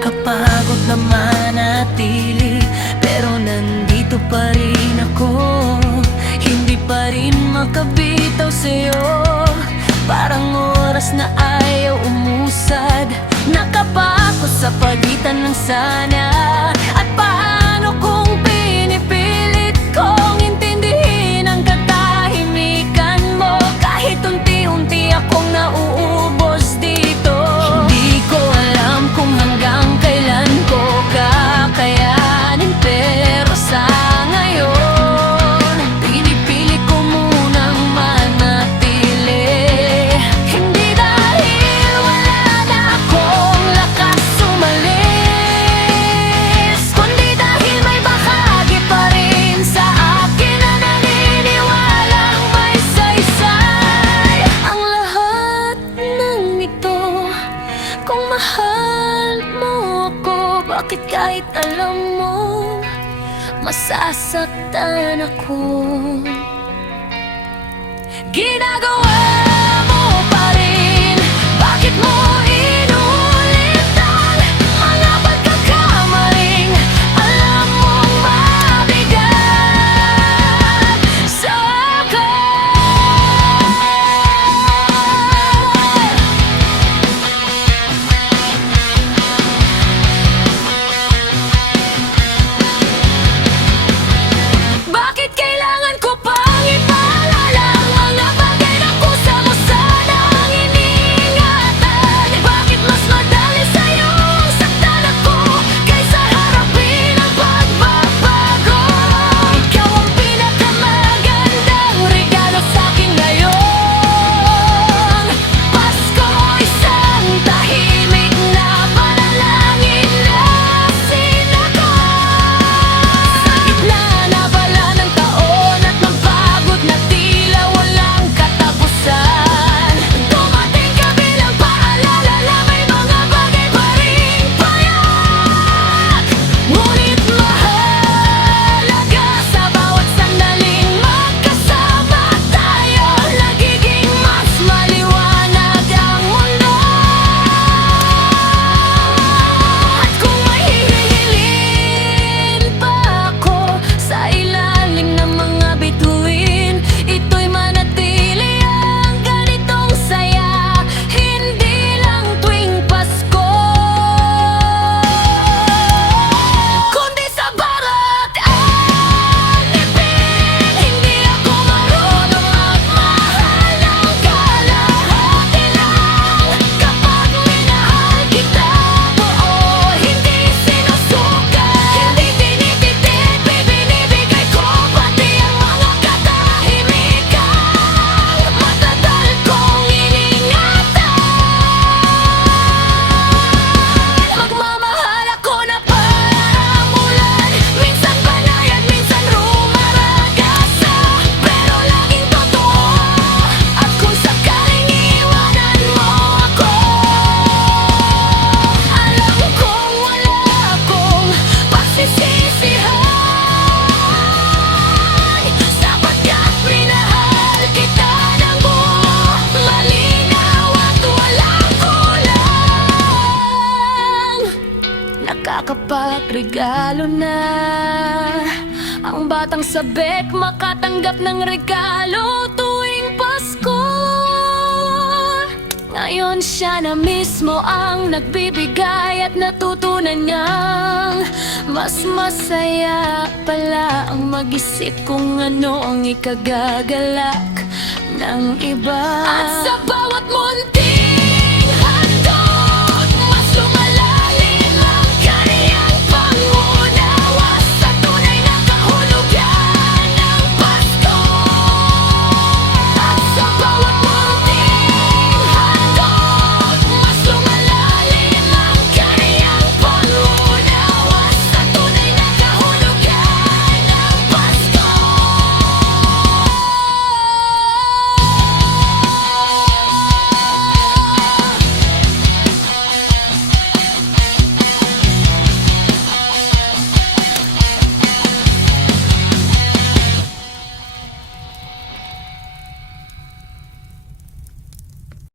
Nakakapagod na manatili, pero nandito pa rin ako. Hindi pa rin makabitaw sa'yo, parang oras na ayaw umusad. Nakapako sa pagitan ng sana at paano kung pinipilit kong intindihin ang katahimikan mo. Kahit unti-unti akong nauubos dito, hindi ko alam kung hanggang kailan ko kakayanin. Pero sa ngayon, pinipili ko munang manatili. Hindi dahil wala na akong lakas umalis, kundi dahil may bahagi pa rin sa akin na naniniwalang may saysay. Ang lahat ng ito, kung mahal mo ako, bakit kahit alam mo masasaktan ako? Ginagawa mo pa rin, bakit mo inuulit ang mga pagkakamaling alam mong mabigat sa akin? Bakit kailangan ko pang ipaalala ang mga bagay na kusa mo sanang iniingatan? Bakit mas madali sa'yong saktan ako kaysa harapin ang pagbabago? Ikaw ang pinakamagandang regalo sa'kin ngayon. Pasko, isang tahimik na panalangin na sinako. Sa gitna na bala ng taon at ng pagod na tila walang katapusan, dumating ka bilang paalala na may mga bagay pa ring payak. Ngunit mahalaga sa bawat sandaling magkasama tayo, nagiging mas maliwanag ang mundo. At kung may hihingilin pa ako sa ilalim ng mga bituin, ito'y manatili ang ganitong saya, hindi lang tuwing Pasko, kundi sa bawat alipin. Hindi ako marunong magmahal ng kalahati lang. Kapag minahal kita buo, hindi sinusukat, hindi tinititip, ibinibigay ko pati ang mga katahimikan. Matagal kong iningatan, magmamahal ako na parang ulan, minsan banay at minsan rumaragasa, pero laging totoo. At kung sakaling iwanan mo ako, alam kong wala akong pagsisisihan, sapagkat minahal kita ng buo, malinaw at walang kulang. Nakakapagregalo na ang batang sabik, makatanggap ng regalo tuwing Pasko. Ngayon siya na mismo ang nagbibigay at natutunan niyang mas masaya pala ang mag-isip kung ano ang ikagagalak ng iba. At sa